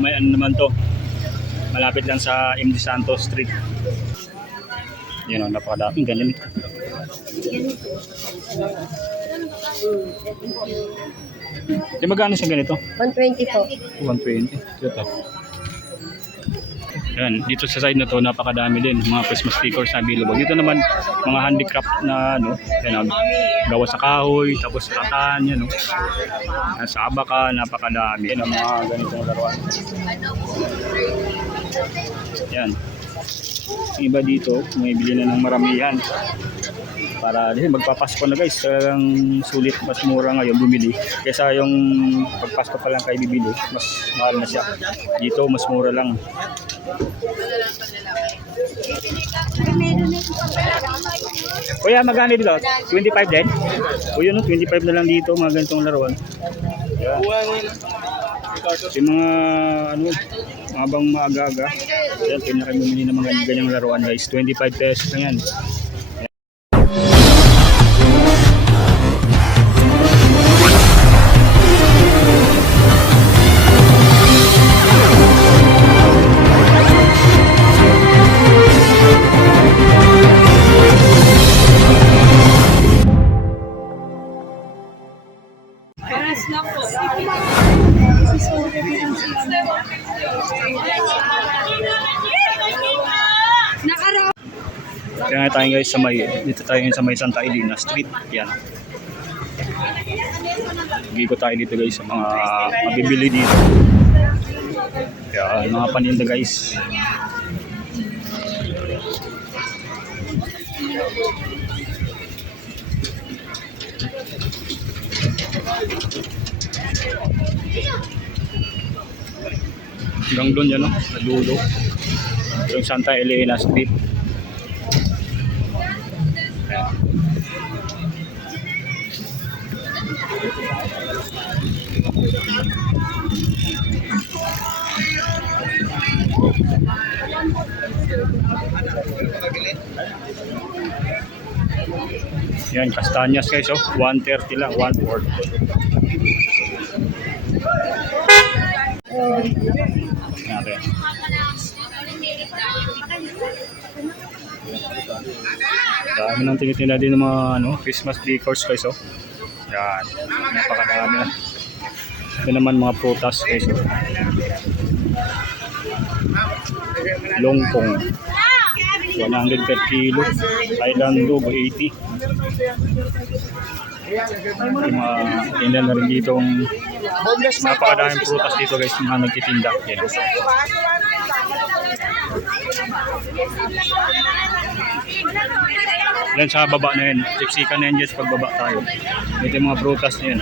May ano naman to, malapit lang sa MD Santos Street. Yan o, napakadaming ganyan. Di magkano siya ganito? 120 po. 120. Ito. Yan, dito sa side na to napakadami din mga Christmas stickers na available. Dito naman mga handicraft na ano, yan, gawa sa kahoy, tapos ratan, yan, no. Sa abaka, napakadami. Yan ang mga ganitong laruan. Yan. Yung iba dito, may bili na ng maramihan. Para din magpapasko na guys, ang sulit, mas mura ngayon bumili kaysa yung pagpasko pa lang kayo bibili, mas mahal na siya. Dito mas mura lang. Kuya, magkano dito? 25 din? O yun, 25 na lang dito, mga ganitong laruan. Yan. Yung mga ano, habang maaga-aga, yan, pinakamumili ng mga ganyang laruan guys, 25 pesos lang yan. Kaya tayo guys sa may, dito tayo sa may Santa Elena Street. Yan. Gigo tayo dito guys sa mga mabibili dito. Yan, mga paninda guys. Hanggang doon yan, no? Sa dulo. Yung Santa Elena Street. Yan, Castañas guys, oh. 130 lang, 1/4. Natin. Dami nang tinitinda din ng mga ano, Christmas decors guys, oh. Yan, napakadami na. Ito naman mga prutas guys, oh. Longkong 100 per kilo, Island Dog 80. Yung mga tinda na rin ditong napakadaming prutas dito guys, mga nagtitinda. Yan. Yan sa baba na yan, siksikan na yan just pagbaba tayo. Ito yung mga prutas na yan.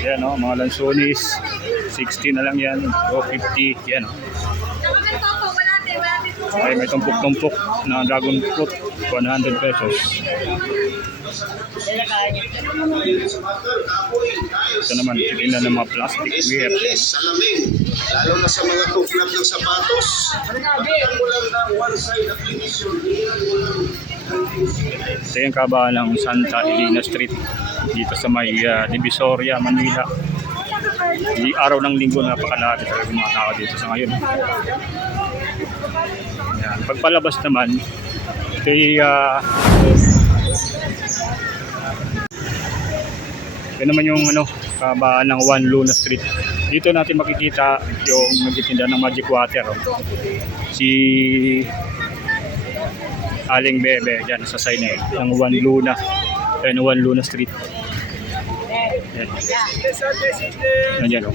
Yan o, mga lansonis 60 na lang yan, o 50 yan o. Ay, may tumpok-tumpok na dragon fruit 100 pesos. Ito naman, titignan ng mga plastic wear. Salamin, lalo na sa mga tuklap ng sapatos. Pagkakang mo lang ng one side application. Ito yung kabahan ng Santa Elena Street dito sa may Divisoria, Manila. Di araw ng linggo napakalaki talaga mga tao dito sa ngayon. Yan. Pagpalabas naman, ito ito naman yung ano, kabahan ng Juan Luna Street. Dito natin makikita yung nagtitinda ng magic water. Oh. Si Aling Bebe dyan sa side na yun, ng Juan Luna. Ayun, Juan Luna Street. Yan. Yan, oh.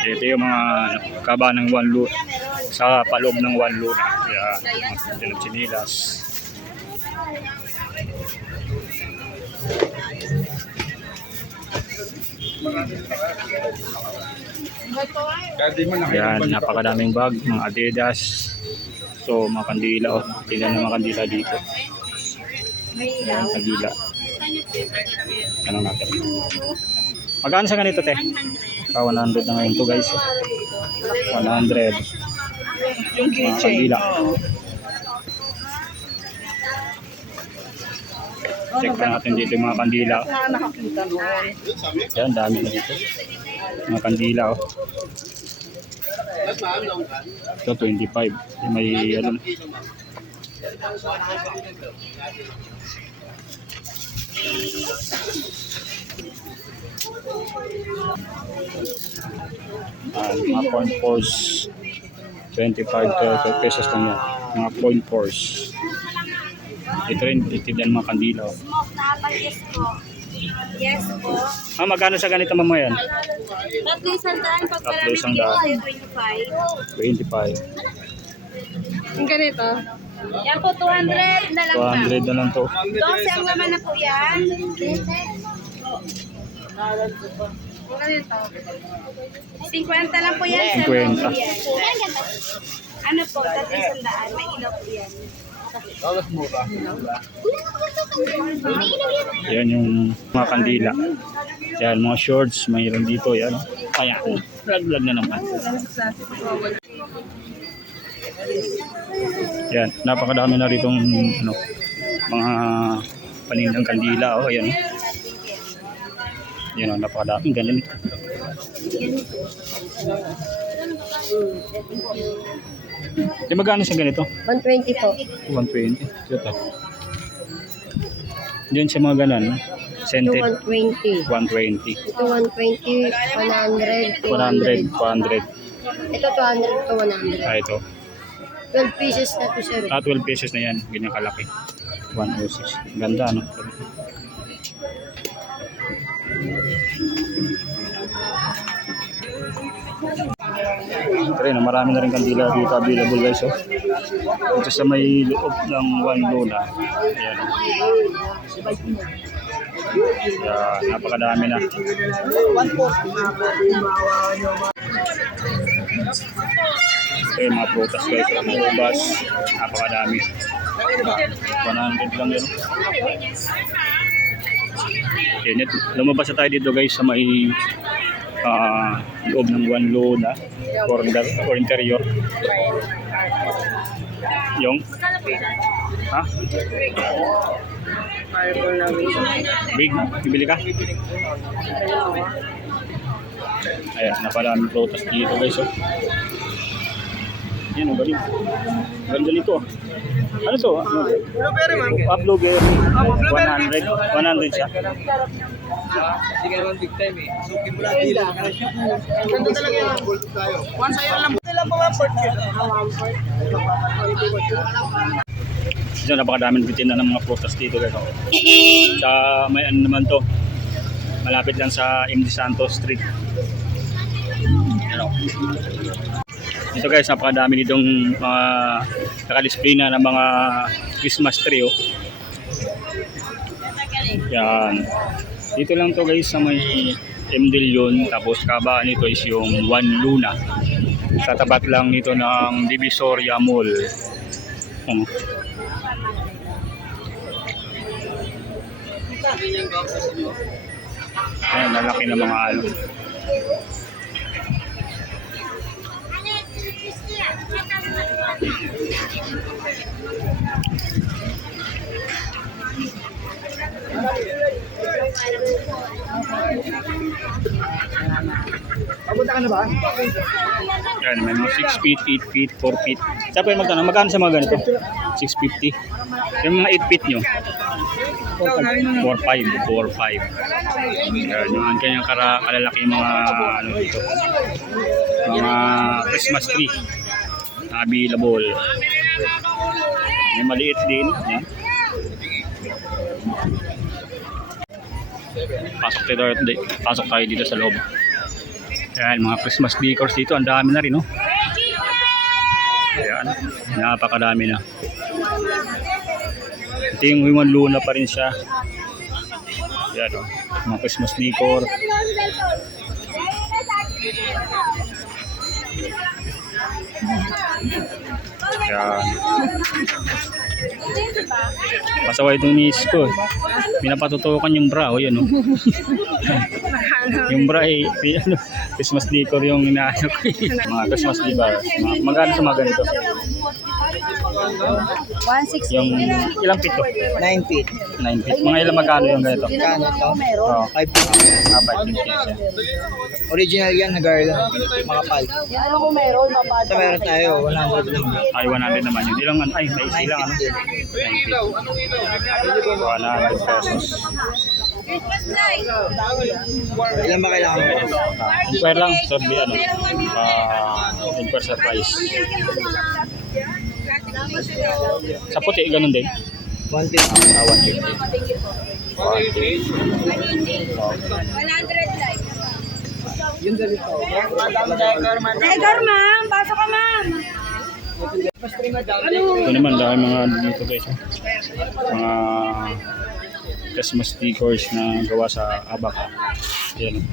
Ito yung mga kabahan ng Juan Luna sa paloob ng Juan Luna. Kaya mga chinilas. Yan, napakadaming bag, mga Adidas. So, mga kandila, oh. Tingnan na mga kandila dito. Yan, kandila. Tanong natin. Magkano sa ganito, te? 100 na ngayon to, guys. 100. Mga kandila. Check pa natin dito yung mga kandila. Nakakita noon. Yan, dami na dito. Mga kandila, oh. Ito, 25. Yung may, ano, mga point force 25 pesos lang yan, mga point force. Ito rin, titidan mga kandila, oh. Smoke na pa, yes po. Yes po. Magkano sa ganito mamaya yan? Tatlo isang daan. Pag Tatlo marami isang kayo, daan. 25. 25. Yung ganito. Yan po, 200 na lang pa. 200 na lang to. 12 ang laman na po yan. Yung ganito. 50 lang po yan. 50. Ano po, tatlo isang daan. May ilaw po yan. Yan yung mga kandila. Yan, mga shorts, mayroon dito. Yan. Ayan, vlog na naman. Yan, napakadami na rito ano, mga panindang kandila. Oh, yan. Yan, napakadami. Ganda nito. Di magkano sa ganito? 120 po. 120. Ito. Diyan sa mga ganan, Ito scented 120. 120. Ito 120, 100, 100, 200. 200. Ito 200 to 100. Ah, ito. 12 pieces na to, sir. 12 pesos na yan. Ganyan kalaki. 106. Ganda, no? Ito rin, marami na rin kandila dito available, guys. Oh. Ito sa may loob ng One Luna. Ayan. Yan, napakadami na. Ito yung mga prutas, guys. Mga ubas, napakadami. 100 lang yun. Okay, lumabas na tayo dito, guys, sa may loob ng One Luna corner or interior. Yung ha? Big, bibili ka? Ayan, napalaming prutas dito, guys. Oh. Yan, ang galing. Ganda nito. Ano to? Blueberry, ma'am. Blueberry. 100. 100 siya. Sige naman big time eh. Suki mo lang dila. Ganda talaga yan. One side lang. Sila po mga port. Diyan, napakadaming bitin ng mga prutas dito, guys. Sa may ano naman to, malapit lang sa MD Santos Street. Ano? Dito, guys, napakadami ditong mga naka-display na ng mga Christmas tree. Oh. Yan. Dito lang to, guys, sa may MD Leon. Tapos kabaan nito is yung One Luna. Sa tapat lang nito ng Divisoria Mall. Ano? Ayan, lalaki na mga ano. Papunta ka na ba? Yan, may mga 6 feet, 8 feet, 4 feet. Saan po yung magkano? Magkano sa mga ganito? 650. Yung mga 8 feet nyo? 4.5. 4.5. Yan, yung kanyang kalalaki mga ano dito. Mga Christmas tree. Available. May maliit din. Yan. Pasok tayo dito sa loob. Ayan, mga Christmas decors dito. Ang dami na rin, no? Ayan, napakadami na. Ito yung One Luna pa rin siya. Ayan, no? Mga Christmas decor. Ayan. Pasaway itong miss ko. Pinapatutukan yung bra. O, yan, no? Yung bra ay ano, Christmas decor yung inaano ko. Mga Christmas decor. Magkano sa mga ganito? 160. Yung ilang feet to? 9 feet. 9 feet. Mga ilang magkano yung ganito? Kano to? Oo. 550. 5 Original yan na garland. Makapal. Ano kung meron, mapad. Ito meron tayo, 100 lang. Ay, 100 naman yun. Ilang ano? Ay, may ilang ano? 100 pesos. Ilan ba kailangan mo? Inquire lang, sabi ano, inquire sa price. Sa puti, ganun din. 150. 150. 100 Yung ganito. Tiger, ma'am. Pasok ka, ma'am. Ito naman, dahil mga ano dito guys. Mga Christmas decors na gawa sa Abaca. Yan.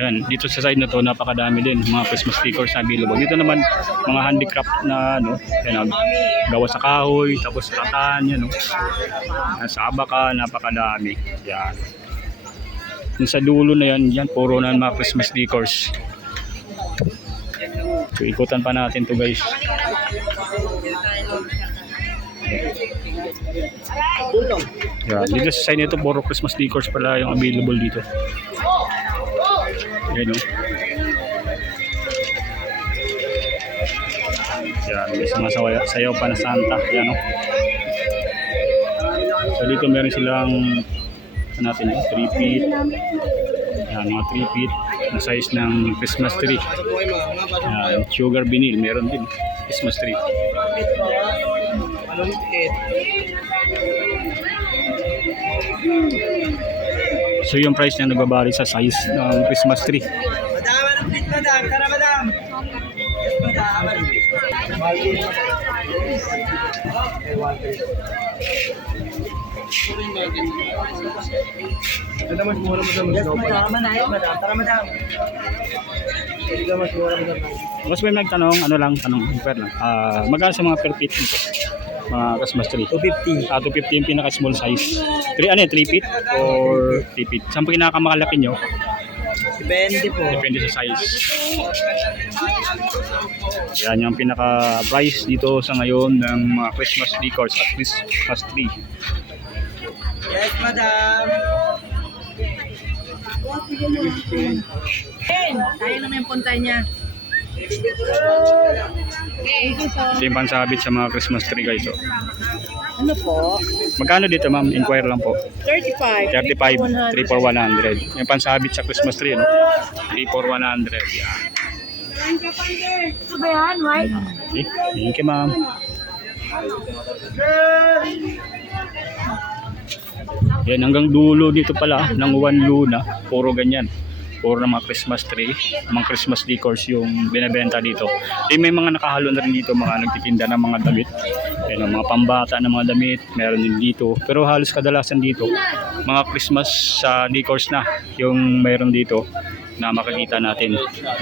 Yan, dito sa side na to napakadami din mga Christmas decors na available. Dito naman mga handicraft na ano, yan, gawa sa kahoy, tapos ratan, yan, no. Sa Abaca napakadami. Yan. Yung sa dulo na yan, yan puro na mga Christmas decors. So ikutan pa natin to guys. Yeah, dito sa side nito puro Christmas decors pala yung available dito. Ayan, no? Yan, may sumasayaw sayaw pa na Santa. Yan, no? So dito meron silang ano natin, 3 feet. Yan, mga 3 feet na size ng Christmas tree. Yan, sugar vinyl, meron din Christmas tree. So yung price niya nagbabalik sa size ng Christmas tree. Madam, anong feet, madam? Tara, madam. Yes, madam. Ito mas mura, madam. Yes, madam. Tara, madam. Ito mas mura, madam. Mas may nagtanong, ano lang, tanong, fair lang. Magkano sa mga per feet nito? Mga Christmas tree? 250. 250 yung pinaka-small size. 3 feet or 3 feet? Saan po pinakamakalaki nyo? Depende po. Depende sa size. Yan yung pinaka-price dito sa ngayon ng mga Christmas decors at Christmas tree. Yes, madam. Tayo naman yung punta niya. Ito yung pansabit sa mga Christmas tree guys. Oh. Ano po? Magkano dito ma'am? Inquire lang po. 35. 35, 3 for 100. Yung pansabit sa Christmas tree, no? 3 for 100. Yan. Ito ba yan, right? Okay. Thank you ma'am. Yan, hanggang dulo dito pala ng One Luna, puro ganyan. Puro ng mga Christmas tree, mga Christmas decors yung binebenta dito. May mga nakahalo na rin dito, mga nagtitinda ng mga damit. Yan, mga pambata na mga damit, meron din dito. Pero halos kadalasan dito, mga Christmas decors na yung meron dito na makikita natin.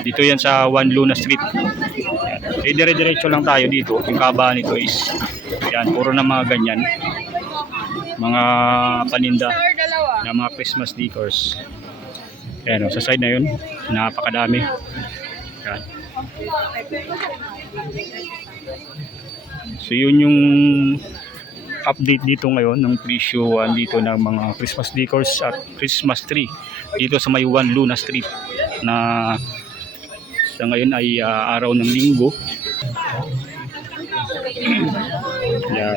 Dito yan sa One Luna Street. Yan. Dire-diretso lang tayo dito. Yung kabaan nito is, yan, puro na mga ganyan. Mga paninda na mga Christmas decors. Ayan, sa side na yun, napakadami. Ayan. So yun yung update dito ngayon ng presyo dito ng mga Christmas decors at Christmas tree dito sa may One Luna Street na sa ngayon ay araw ng Linggo. Ayan.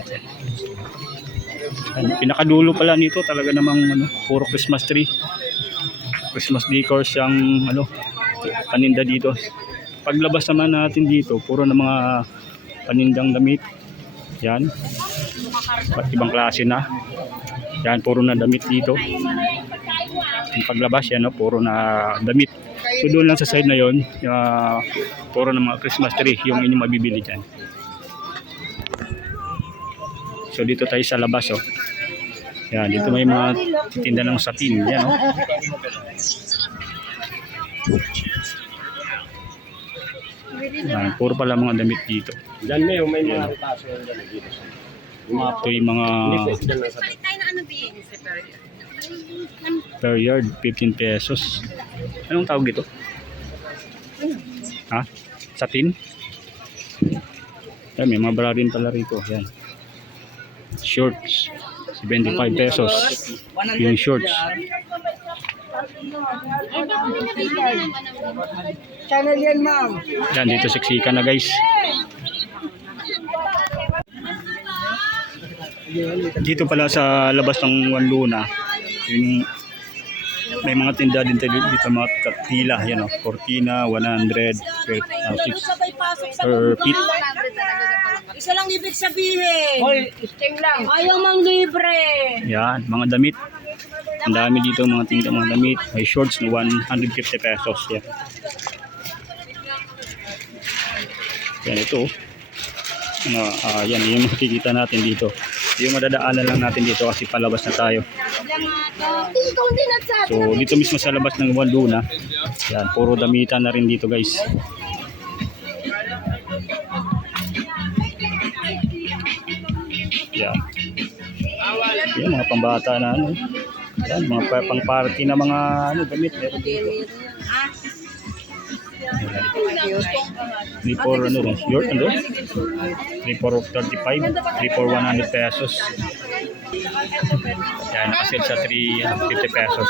Pinakadulo pala nito talaga namang puro Christmas tree. Christmas decors yung paninda dito. Paglabas naman natin dito, puro na mga panindang damit. Yan. Ibang klase na. Yan, puro na damit dito. Yung paglabas yan, puro na damit. So doon lang sa side na yon, puro na mga Christmas tree yung inyong mabibili dyan. So dito tayo sa labas, oh. Yan, dito may mga tinda ng satin. Yan, oh. Yan, puro pala mga damit dito. Diyan may mga retaso yung damit dito. Ito yung mga per yard, 15 pesos. Anong tawag dito? Ha? Satin? Yan, may mga bra rin pala rito. Yan. Shorts. 75 pesos. Yung shorts. Channel yan, ma'am. Yan, dito siksikan na guys. Dito pala sa labas ng One Luna, yung may mga tinda din dito mga tila, yan o, cortina, 100 per feet. Isa lang ibig sabihin. Hoy, stay lang. Ayaw mang libre. Yan, mga damit. Ang dami dito mga tinda, mga damit. May shorts na 150 pesos. Yan. Yan ito. Yan, yung makikita natin dito. Yung madadaanan lang natin dito kasi palabas na tayo. So dito mismo sa labas ng One Luna, yan, puro damitan na rin dito guys. Yan. Yan, mga pambata na ano. Yan, mga pang party na mga ano, damit. Meron dito. Yan. 3 for ano lang, short ano? 3 for 35, 3 for 100 pesos. Yan, nakasil sa 350 pesos.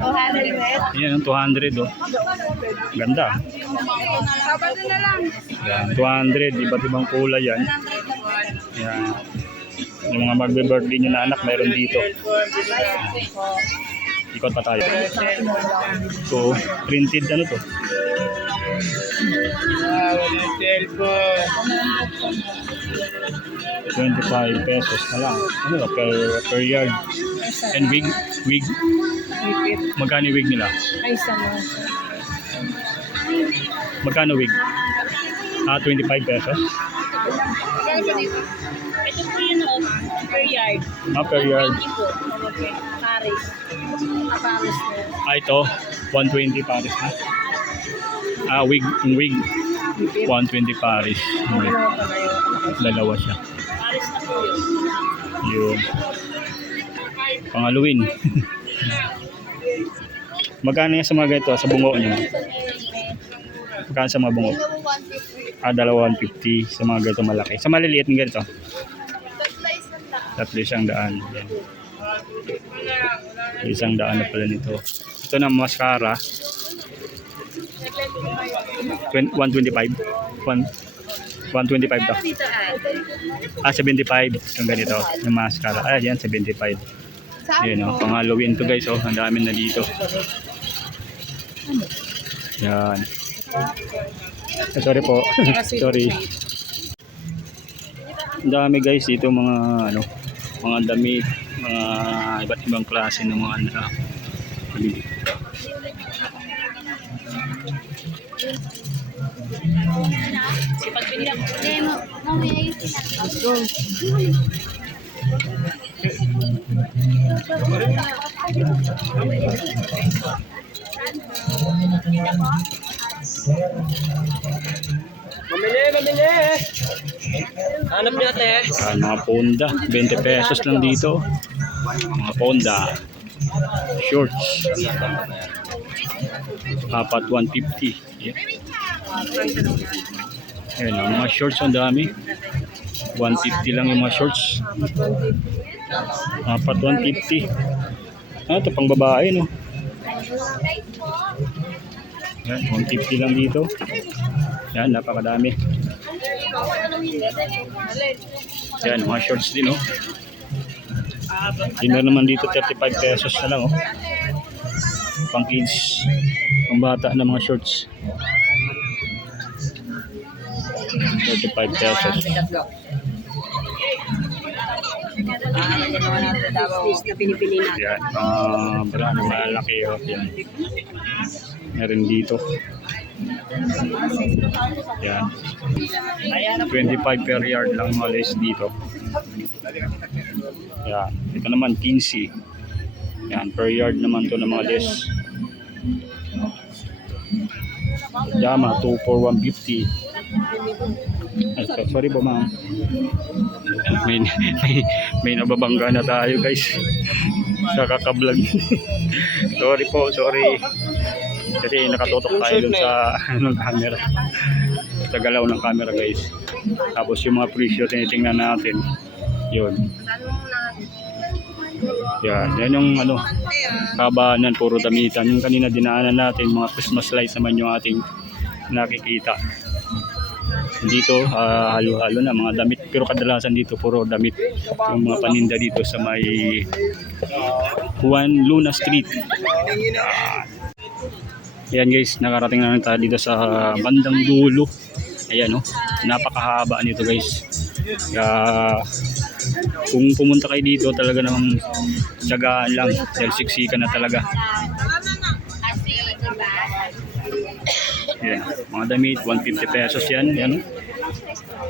200. Yan, 200 oh. Ganda. Sabado na lang. Yan, 200, iba't ibang kulay yan. Yan. Yung mga magbe-birthday nyo na anak, mayroon dito. Ikot pa tayo. So, printed ano to? $25 pesos na lang. Ano ba? Per yard. And wig? Magkano wig nila? Ay, sama. Magkano wig? 25 pesos? Ito po yun o, per yard. Per yard. Okay. Paris. Paris na. Ito, 120 Paris na. Wig, yung wig. 120 Paris. Dalawa siya. Paris na po yun. Yun. Pang-Halloween. Magkano yan sa mga ganito? Sa bungo nyo? Magkano sa mga bungo? Dalawa 150 sa mga ganito malaki. Sa maliliit ng ganito? 300. Yan. 100 na pala nito. Ito na mascara. 125. 125 to. 75. Yung ganito. Yung mascara. Yan 75. Yan o. Pang Halloween to guys. Oh. Ang dami na dito. Yan. Sorry po. Sorry. Ang dami guys dito mga ano, mga damit, mga iba't ibang klase ng mga ano. Mamili! Hanap niyo ate. Mga ponda, 20 pesos lang dito. Mga ponda. Shorts. Apat 150. Yeah. Ayan, mga shorts ang dami. 150 lang yung mga shorts. Apat 150. Ito pang babae no. Yan, 150 lang dito. Yan, napakadami. Yan, mga shorts din oh. Dinner naman dito 35 pesos na lang oh. Pang kids, pang bata na mga shorts. 35 pesos. Na pinipili natin. Yan, bra na malaki oh. Yan. Meron dito. Yan. 25 per yard lang malis dito. Yan. Ito naman 15. Yan, per yard naman to ng mga les. Pajama 2 for 150. Sorry po ma'am. May nababangga na tayo guys. Sa kakablog. Sorry po, sorry. Kasi nakatutok tayo dun sa ng camera. Sa galaw ng camera guys. Tapos yung mga presyo tinitingnan natin. Yun. Yan yung ano, kabahanan, puro damitan. Yung kanina dinaanan natin, mga Christmas lights naman yung ating nakikita. Dito, halo-halo na mga damit. Pero kadalasan dito, puro damit. Yung mga paninda dito sa may Juan Luna Street. Ayan guys, nakarating na tayo dito sa bandang dulo. Ayan napakahaba nito guys. Kaya kung pumunta kayo dito talaga namang tiyagaan lang dahil siksikan na talaga. Yan, mga damit 150 pesos yan,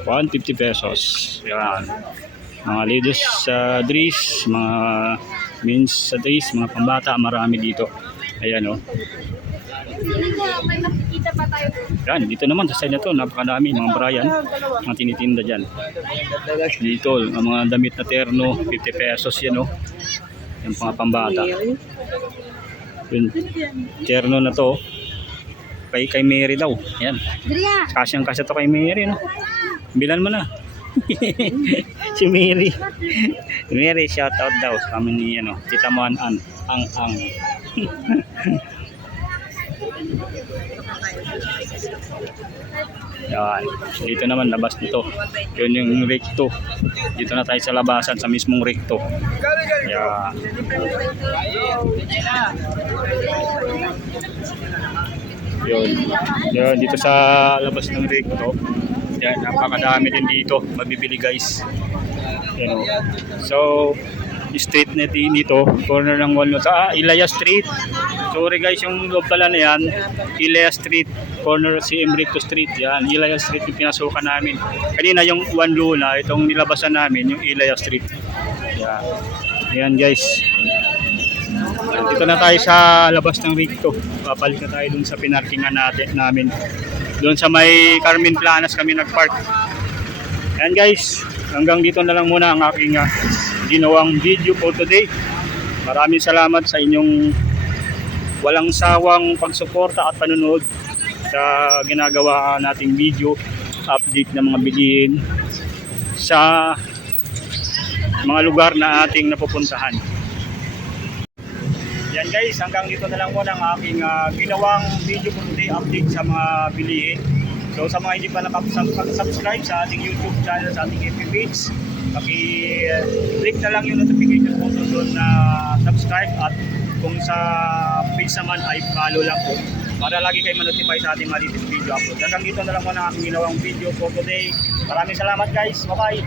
150 pesos. Yan. Mga ladies dress, mga men's dress, mga pambata, marami dito. Ayan May makikita pa tayo. Yan, dito naman sa side na to, napakadami mga Brian, mga tinitinda dyan. Dito, ang mga damit na terno, 50 pesos yan yung mga pambata. Yun, terno na to, kay Mary daw. Yan. Kasyang-kasya to kay Mary, Bilan mo na. Si Mary. Mary, shout out daw sa amin ni Tita Moan ang. Yan. Dito naman labas nito. Yun yung recto. Dito na tayo sa labasan sa mismong recto. Yan. Yun dito sa labas ng recto. Yan, napakadami din dito mabibili guys. Yan So street na dito, corner ng Walnut, Ilaya Street. Sorry guys, yung loob pala na yan, Ilaya Street, corner si Embrito Street. Yan, Ilaya Street yung pinasukan namin. Kanina yung Juan Luna, itong nilabasan namin, yung Ilaya Street. Yan, yan guys. Dito na tayo sa labas ng Recto. Papalik na tayo dun sa pinarkingan namin. Doon sa may Carmen Planas kami nagpark. Yan guys, hanggang dito na lang muna ang aking ginawang video for today. Maraming salamat sa inyong walang sawang pagsuporta at panunood sa ginagawa nating video update ng mga bilihin sa mga lugar na ating napupuntahan. Yan guys, hanggang dito na lang muna ang aking ginawang video for today update sa mga bilihin. So sa mga hindi pa nakapag-subscribe sa ating YouTube channel, sa ating FB page, paki-click na lang yung notification button doon na subscribe, at kung sa page naman ay follow lang po para lagi kayo ma-notify sa ating mga latest video upload. Hanggang dito na lang muna ang aking ginawang video for today. Maraming salamat guys. Bye-bye.